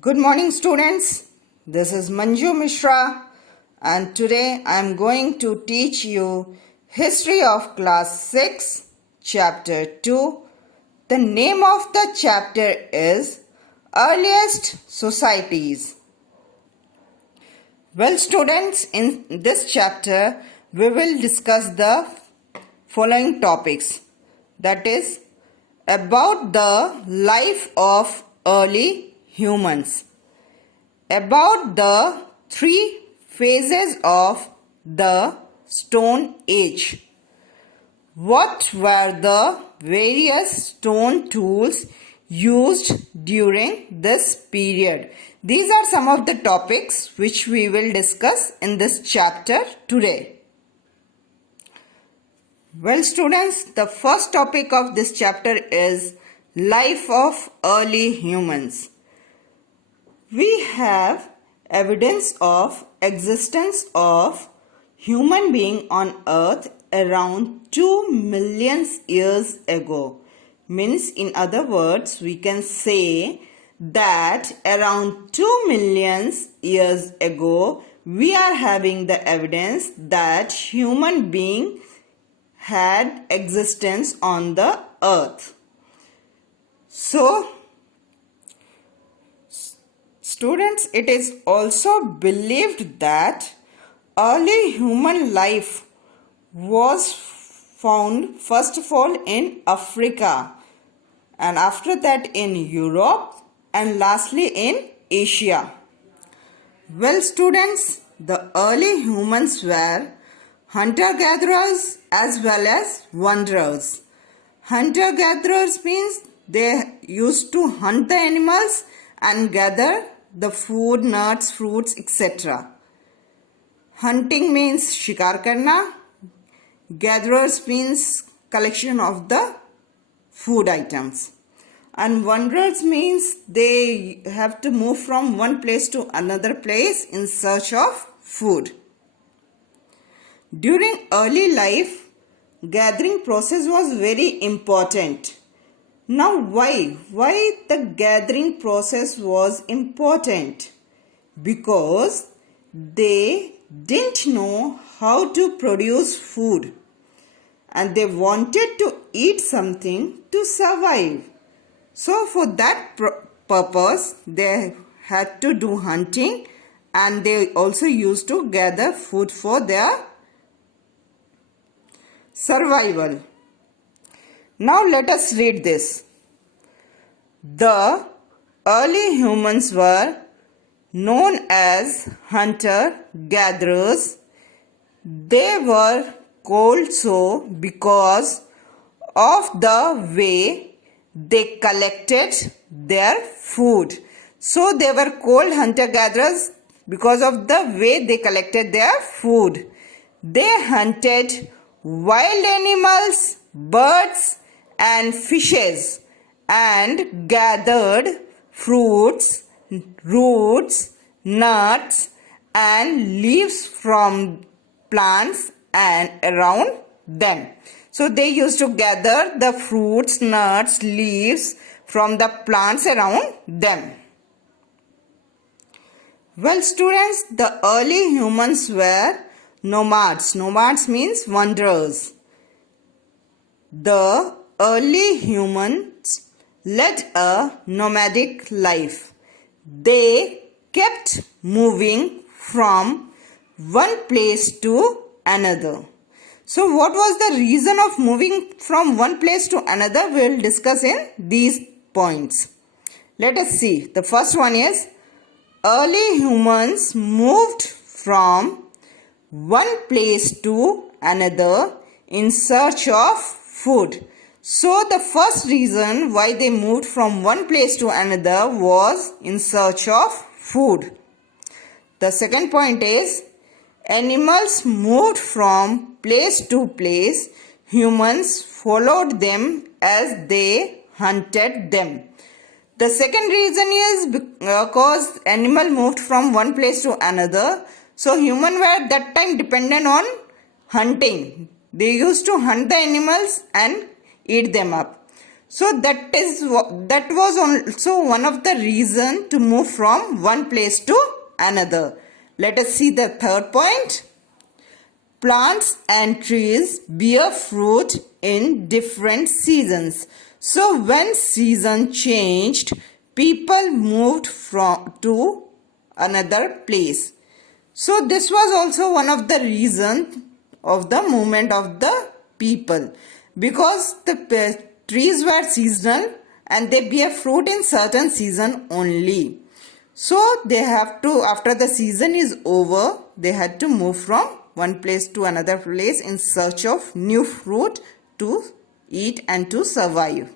Good morning, students. This is Manju Mishra, and today I am going to teach you History of Class 6, Chapter 2. The name of the chapter is Earliest Societies. Well, students, in this chapter we will discuss the following topics. That is, about the life of early humans, about the 3 phases of the Stone Age, what were the various stone tools used during this period. These are some of the topics which we will discuss in this chapter today. Well, students, the first topic of this chapter is life of early humans. We have evidence of existence of human being on earth around 2 million years ago. Means, in other words, we can say that around 2 million years ago we are having the evidence that human being had existence on the earth. So, students, it is also believed that early human life was found first of all in Africa, and after that in Europe, and lastly in Asia. Well, students, the early humans were hunter-gatherers as well as wanderers. Hunter-gatherers means they used to hunt the animals and gather the food, nuts, fruits, etc. Hunting means shikar karna. Gatherers means collection of the food items. And wanderers means they have to move from one place to another place in search of food. During early life, gathering process was very important. Now why? Why the gathering process was important? Because they didn't know how to produce food and they wanted to eat something to survive. So for that purpose, they had to do hunting, and they also used to gather food for their survival. Now let us read this. The early humans were known as hunter-gatherers. They were called so because of the way they collected their food. So they were called hunter-gatherers because of the way they collected their food. They hunted wild animals, birds, and fishes, and gathered fruits, roots, nuts, and leaves from plants and around them. So they used to gather the fruits, nuts, leaves from the plants around them. Well, students, the early humans were nomads. Nomads means wanderers. The early humans led a nomadic life. They kept moving from one place to another. So what was the reason of moving from one place to another? We will discuss in these points. Let us see. The first one is early humans moved from one place to another in search of food. So the first reason why they moved from one place to another was in search of food. The second point is animals moved from place to place. Humans followed them as they hunted them. The second reason is because animal moved from one place to another. So human were at that time dependent on hunting. They used to hunt the animals and eat them up. So that was also one of the reasons to move from one place to another. Let us see the third point. Plants and trees bear fruit in different seasons. So when season changed, people moved to another place. So this was also one of the reasons of the movement of the people, because the trees were seasonal and they bear fruit in certain season only. So they have to, after the season is over, they had to move from one place to another place in search of new fruit to eat and to survive.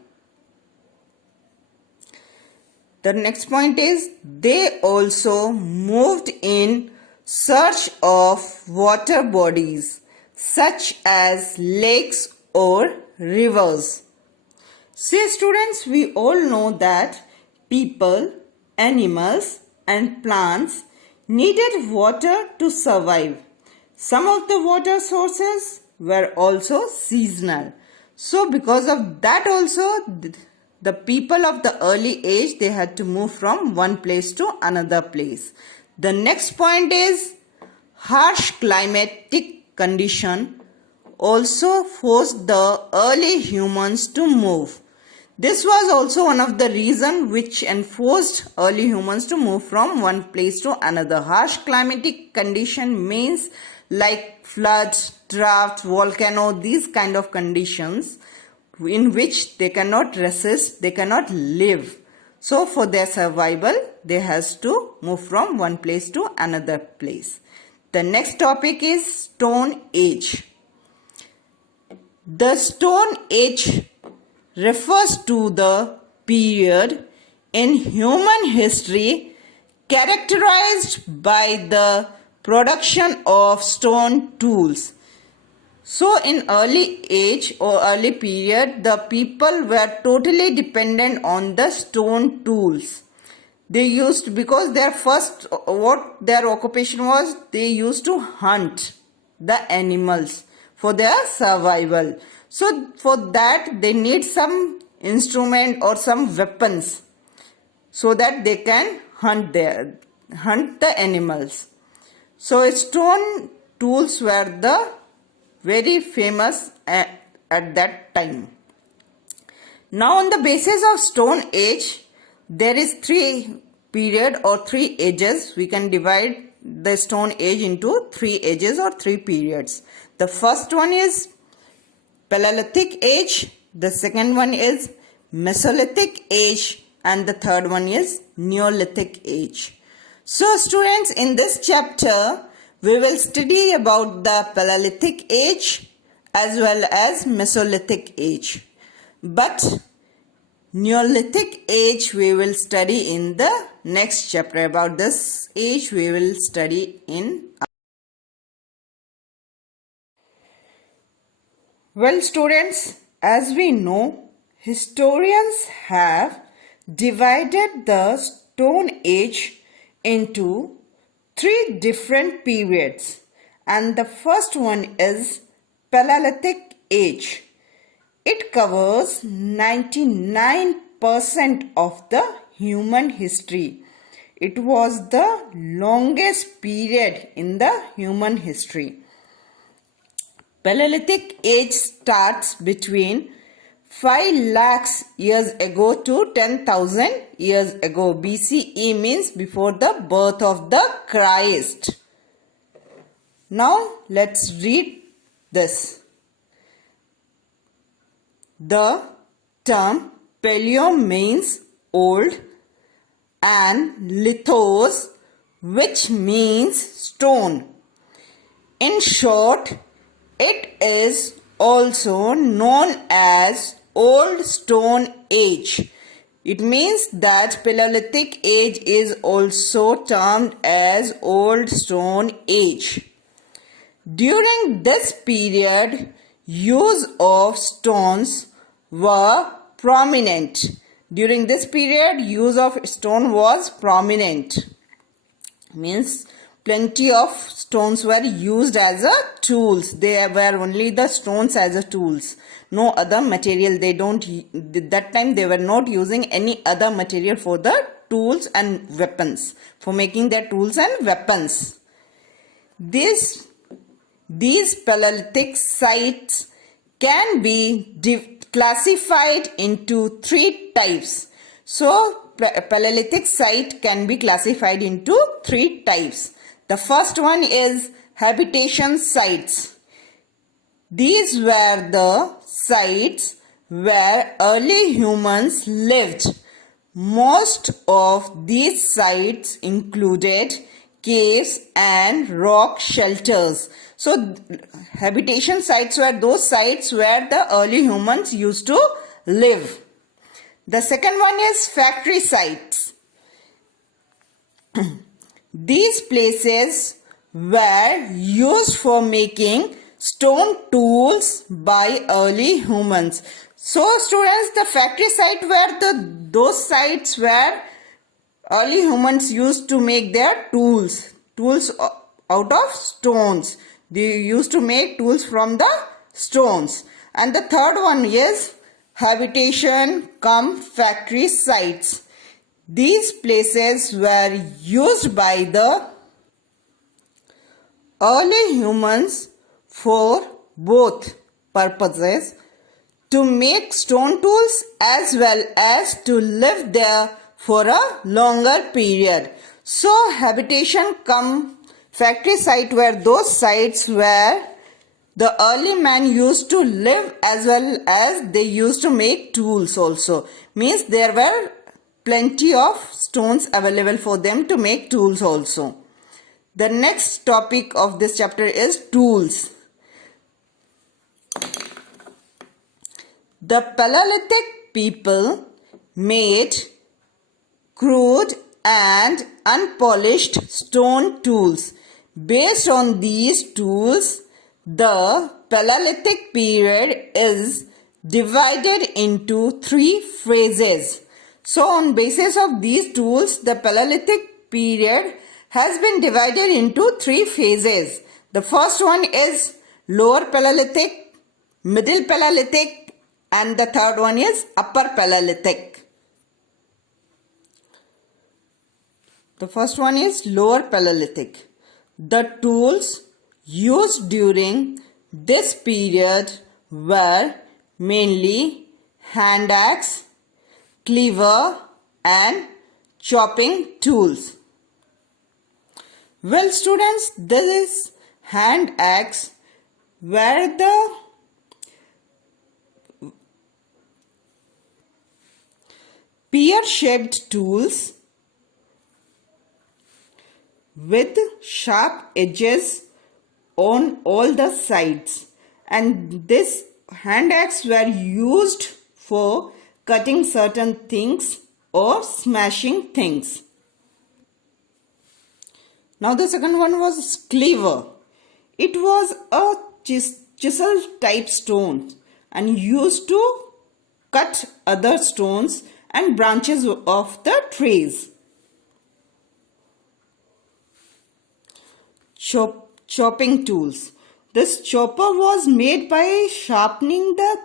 The next point is they also moved in search of water bodies such as lakes or rivers. See students, we all know that people, animals and plants needed water to survive. Some of the water sources were also seasonal. So because of that also, the people of the early age, they had to move from one place to another place. The next point is harsh climatic condition also forced the early humans to move. This was also one of the reasons which enforced early humans to move from one place to another. Harsh climatic condition means like floods, drought, volcano, these kind of conditions in which they cannot resist, they cannot live. So for their survival, they has to move from one place to another place. The next topic is Stone Age. The Stone Age refers to the period in human history characterized by the production of stone tools. So in early age or early period, the people were totally dependent on the stone tools. They used, because what their occupation was, they used to hunt the animals for their survival. So for that they need some instrument or some weapons so that they can hunt the animals. So stone tools were the very famous at that time. Now on the basis of Stone Age, there is 3 period or 3 ages. We can divide the Stone Age into 3 ages or 3 periods. The first one is Paleolithic Age, the second one is Mesolithic Age, and the third one is Neolithic Age. So students, in this chapter, we will study about the Paleolithic Age as well as Mesolithic Age. But Neolithic Age we will study in the next chapter. About this age we will study in. Well students, as we know, historians have divided the Stone Age into 3 different periods, and the first one is Paleolithic Age. It covers 99% of the human history. It was the longest period in the human history. Paleolithic Age starts between 5 lakhs years ago to 10,000 years ago. BCE means before the birth of the Christ. Now let's read this. The term Paleo means old and lithos, which means stone. In short, it is also known as Old Stone Age. It means that Paleolithic Age is also termed as Old Stone Age. During this period, use of stones were prominent. During this period, use of stone was prominent. Means plenty of stones were used as a tools. They were only the stones as a tools. No other material. That time they were not using any other material for the tools and weapons. For making their tools and weapons. These Paleolithic sites can be classified into 3 types. So, Paleolithic site can be classified into 3 types. The first one is habitation sites. These were the sites where early humans lived. Most of these sites included caves and rock shelters. So, habitation sites were those sites where the early humans used to live. The second one is factory sites. These places were used for making stone tools by early humans. So students, the factory site were those sites where early humans used to make their tools out of stones. They used to make tools from the stones. And the third one is habitation cum factory sites. These places were used by the early humans for both purposes, to make stone tools as well as to live there for a longer period. So habitation cum factory site were those sites where the early man used to live as well as they used to make tools also. Means there were plenty of stones available for them to make tools also. The next topic of this chapter is tools. The Paleolithic people made crude and unpolished stone tools. Based on these tools, the Paleolithic period is divided into 3 phases. So on basis of these tools, the Paleolithic period has been divided into 3 phases. The first one is Lower Paleolithic, Middle Paleolithic, and the third one is Upper Paleolithic. The first one is Lower Paleolithic. The tools used during this period were mainly hand axe, cleaver and chopping tools. Well students, this hand axe were the pear-shaped tools with sharp edges on all the sides, and this hand axe were used for cutting certain things or smashing things. Now the second one was cleaver. It was a chisel type stone and used to cut other stones and branches of the trees. Chopping tools. This chopper was made by sharpening the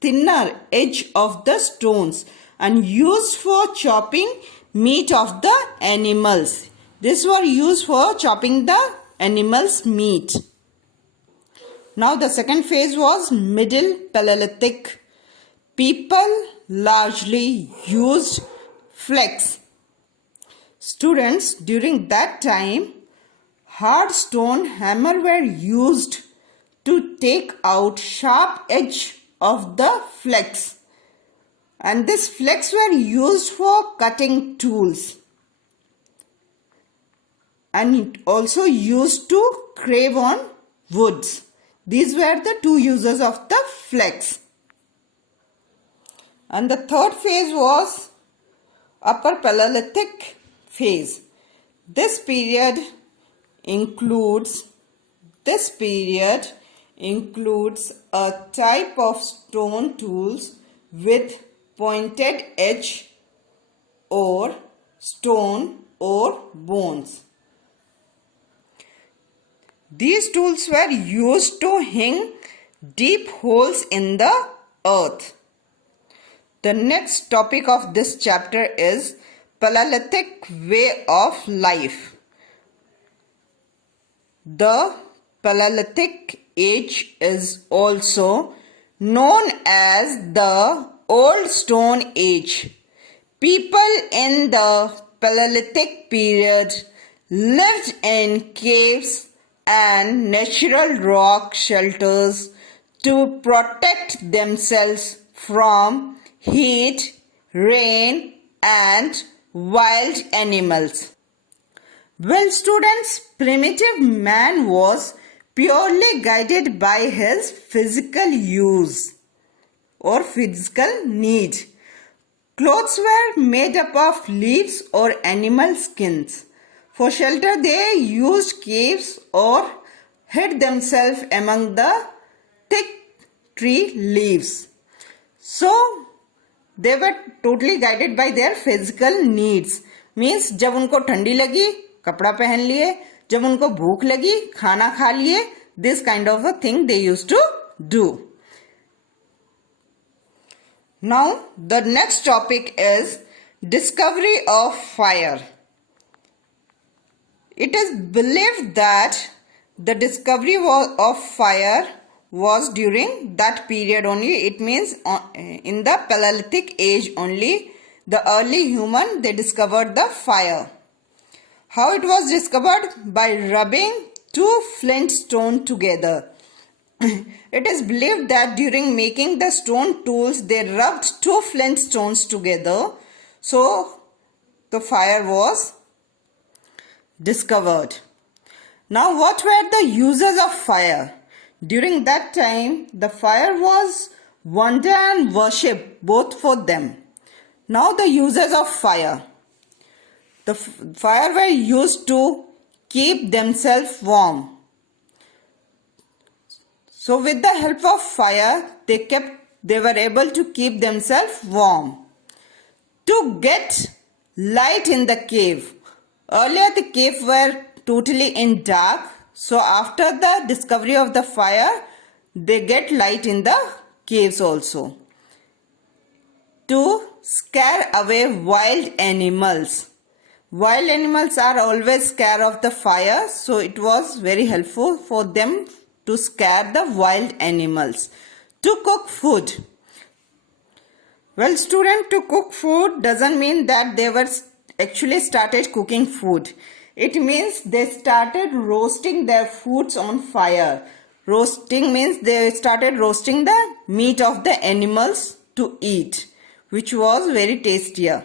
thinner edge of the stones and used for chopping meat of the animals. These were used for chopping the animals' meat. Now the second phase was Middle Paleolithic. People largely used flex. Students, during that time, hard stone hammer were used to take out sharp edge of the flex, and this flex were used for cutting tools and also used to carve on woods. These were the 2 uses of the flex. And the third phase was Upper Paleolithic phase. This period includes a type of stone tools with pointed edge or stone or bones. These tools were used to hang deep holes in the earth. The next topic of this chapter is Paleolithic way of life. The Paleolithic Age is also known as the Old Stone Age. People in the Paleolithic period lived in caves and natural rock shelters to protect themselves from heat, rain, and wild animals. Well, students, primitive man was purely guided by his physical use or physical need. Clothes were made up of leaves or animal skins. For shelter, they used caves or hid themselves among the thick tree leaves. So, they were totally guided by their physical needs. Means जब उनको ठंडी लगी कपड़ा पहन लिए, जब उनको भूख लगी खाना खा लिए. This kind of a thing they used to do. Now the next topic is discovery of fire. It is believed that the discovery of fire was during that period only. It means in the Paleolithic Age only, the early human, they discovered the fire. How it was discovered? By rubbing two flint stones together. It is believed that during making the stone tools, they rubbed two flint stones together. So the fire was discovered. Now, what were the uses of fire? During that time, the fire was wonder and worship, both for them. Now, the uses of fire. The fire were used to keep themselves warm. So, with the help of fire, they were able to keep themselves warm. To get light in the cave. Earlier, the caves were totally in dark. So, after the discovery of the fire, they get light in the caves also. To scare away wild animals. Wild animals are always scared of the fire. So, it was very helpful for them to scare the wild animals. To cook food. Well, student, to cook food doesn't mean that they were actually started cooking food. It means they started roasting their foods on fire. Roasting means they started roasting the meat of the animals to eat, which was very tastier.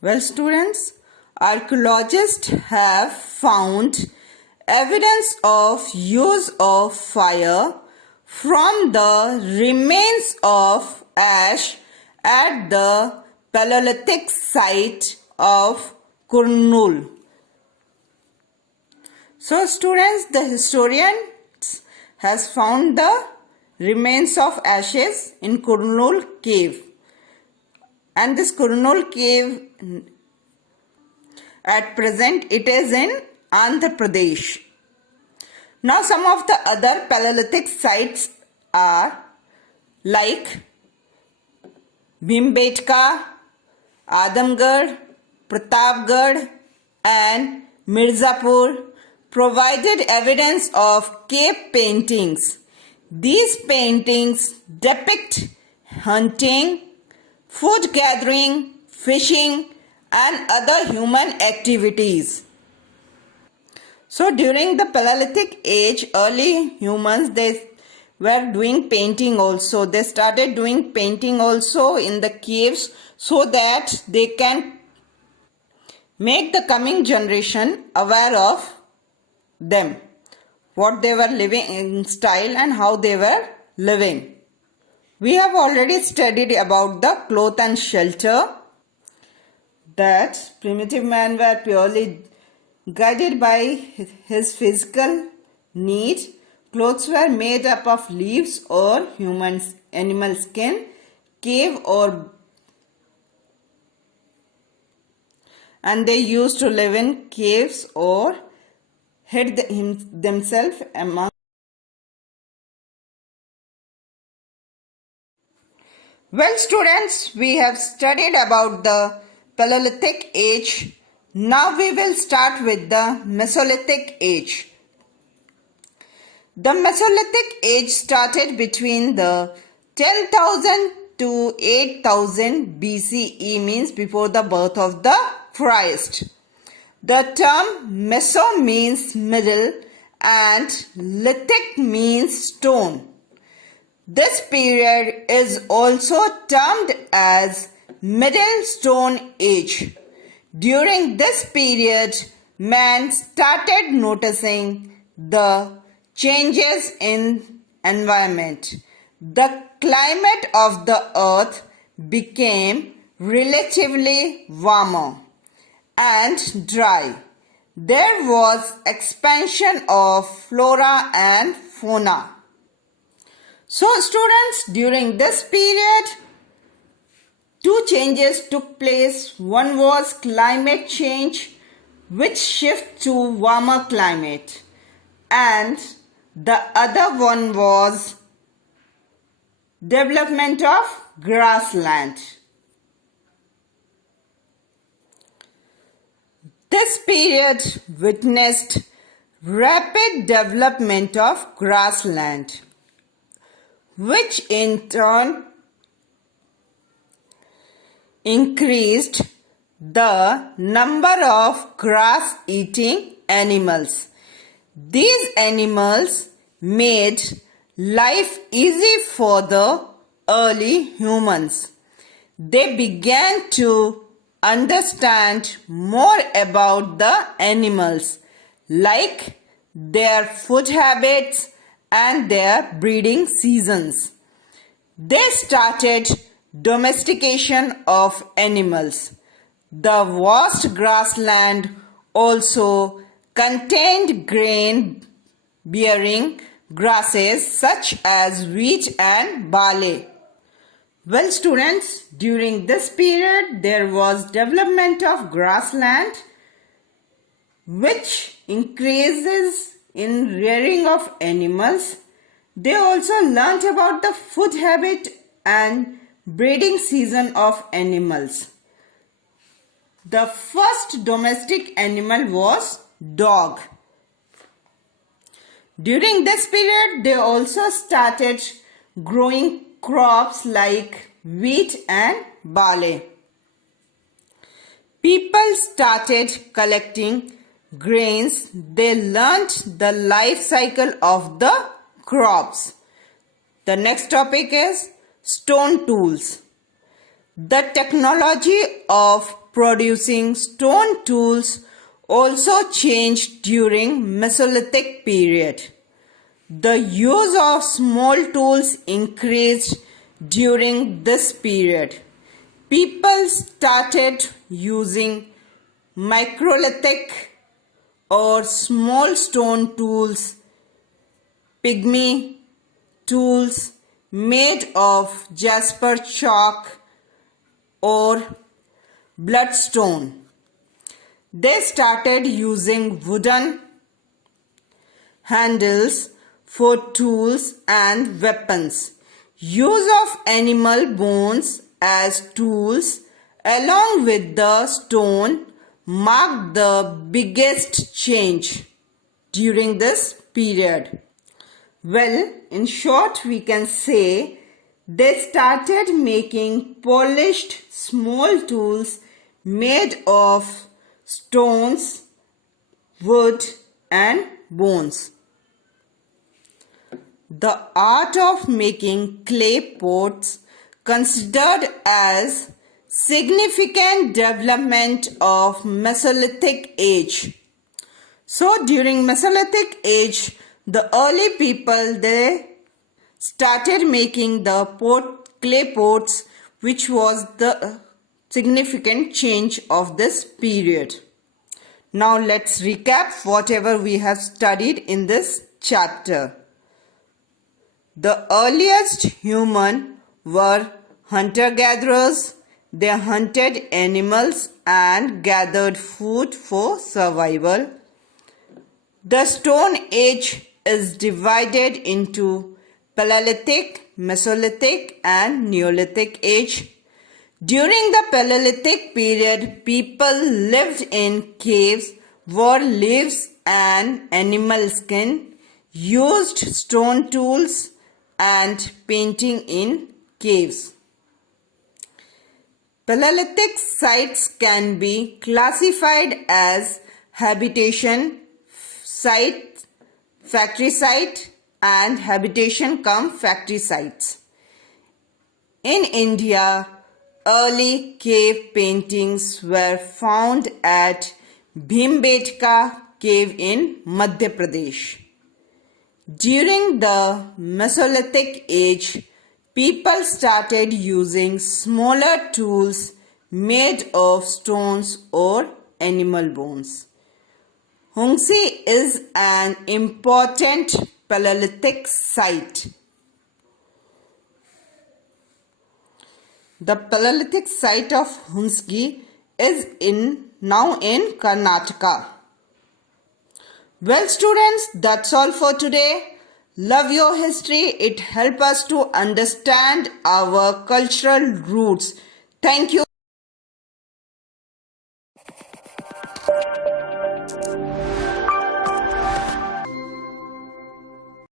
Well, students, archaeologists have found evidence of use of fire from the remains of ash at the Paralytic site of Kurnool. So, students, the historians has found the remains of ashes in Kurnool cave. And this Kurnool cave, at present, it is in Andhra Pradesh. Now, some of the other Paleolithic sites are like Bhimbetka, Adamgarh, Pratapgarh and Mirzapur provided evidence of cave paintings. These paintings depict hunting, food gathering, fishing and other human activities. So during the Paleolithic Age, early humans, they were doing painting also. They started doing painting also in the caves so that they can make the coming generation aware of them, what they were living in style and how they were living. We have already studied about the cloth and shelter, that primitive man were purely guided by his physical need. Clothes were made up of leaves or animal skin, and they used to live in caves or hid themselves among. Well, students, we have studied about the Paleolithic Age. Now we will start with the Mesolithic Age. The Mesolithic Age started between the 10,000 to 8,000 BCE, means before the birth of the Christ. The term Meso means middle and Lithic means stone. This period is also termed as Middle Stone Age. During this period, man started noticing the changes in environment. The climate of the earth became relatively warmer and dry. There was expansion of flora and fauna. So students, during this period, two changes took place. One was climate change, which shift to warmer climate, and the other one was development of grassland. This period witnessed rapid development of grassland, which in turn increased the number of grass-eating animals. These animals made life easy for the early humans. They began to understand more about the animals, like their food habits and their breeding seasons. They started domestication of animals. The vast grassland also contained grain-bearing grasses such as wheat and barley. Well, students, during this period there was development of grassland, which increases in rearing of animals. They also learnt about the food habit and breeding season of animals. The first domestic animal was dog. During this period, they also started growing crops like wheat and barley. People started collecting grains. They learnt the life cycle of the crops. The next topic is stone tools. The technology of producing stone tools also changed during Mesolithic period. The use of small tools increased during this period. People started using microlithic or small stone tools, pygmy tools made of jasper chalk or bloodstone. They started using wooden handles for tools and weapons. Use of animal bones as tools along with the stone marked the biggest change during this period. Well, in short, we can say they started making polished small tools made of stones, wood and bones. The art of making clay pots considered as significant development of Mesolithic Age. So during Mesolithic Age, the early people, they started making the clay pots, which was the significant change of this period. Now let's recap whatever we have studied in this chapter. The earliest human were hunter-gatherers. They hunted animals and gathered food for survival. The Stone Age is divided into Paleolithic, Mesolithic and Neolithic Age. During the Paleolithic period, people lived in caves, wore leaves and animal skin, used stone tools and painting in caves. Paleolithic sites can be classified as habitation site, factory site and habitation cum factory sites. In India, early cave paintings were found at Bhimbetka cave in Madhya Pradesh. During the Mesolithic Age, people started using smaller tools made of stones or animal bones. Hungsi is an important Paleolithic site. The Paleolithic site of Hungsi is now in Karnataka. Well students, that's all for today. Love your history. It helps us to understand our cultural roots. Thank you.